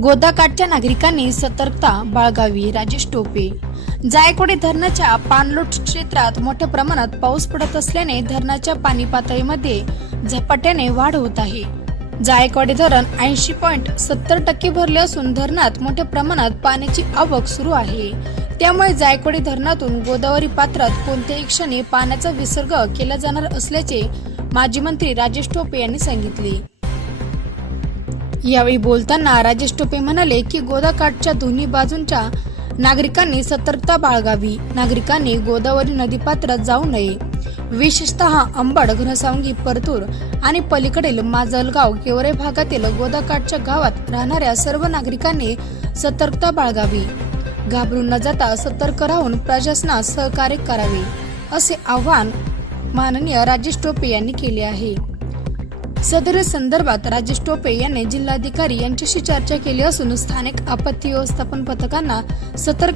गोदाकाठच्या नागरिकांनी सतर्कता बाळगावी. राजेश टोपे. जायकवाडी धरणाच्या पाणलोट क्षेत्रात मोठ्या प्रमाणात पाऊस पडत असल्याने धरणाच्या पाणी पातळीमध्ये झपाट्याने वाढ होत आहे. जायकवाडी धरण 80.70% भरले असून धरणात मोठ्या प्रमाणात पाण्याची आवक सुरू आहे. त्यामुळे जायकवाडी धरणातून गोदावरी पात्रात कोणत्याही क्षणी पाण्याचा विसर्ग केला जाणार असल्याचे माजी मंत्री राजेश टोपे यांनी सांगितले. यावेळी बोलताना राजेश टोपे म्हणाले की गोदाकाठच्या दोन्ही बाजूंच्या नागरिकांनी सतर्कता बाळगावी. नागरिकांनी गोदावरी नदीपात्रात जाऊ नये. विशेषतः अंबड, घनसावंगी, परतूर आणि पलीकडील माजलगाव, गेवरे भागातील गोदाकाठच्या गावात राहणाऱ्या सर्व नागरिकांनी सतर्कता बाळगावी. घाबरून न जाता सतर्क राहून प्रशासनास सहकार्य करावे, असे आवाहन माननीय राजेश टोपे यांनी केले आहे. सदर संदर्भात राजेश टोपे यांनी जिल्हाधिकारी यांच्याशी चर्चा केली असून स्थानिक आपत्ती व्यवस्थापन पथकांना सतर्क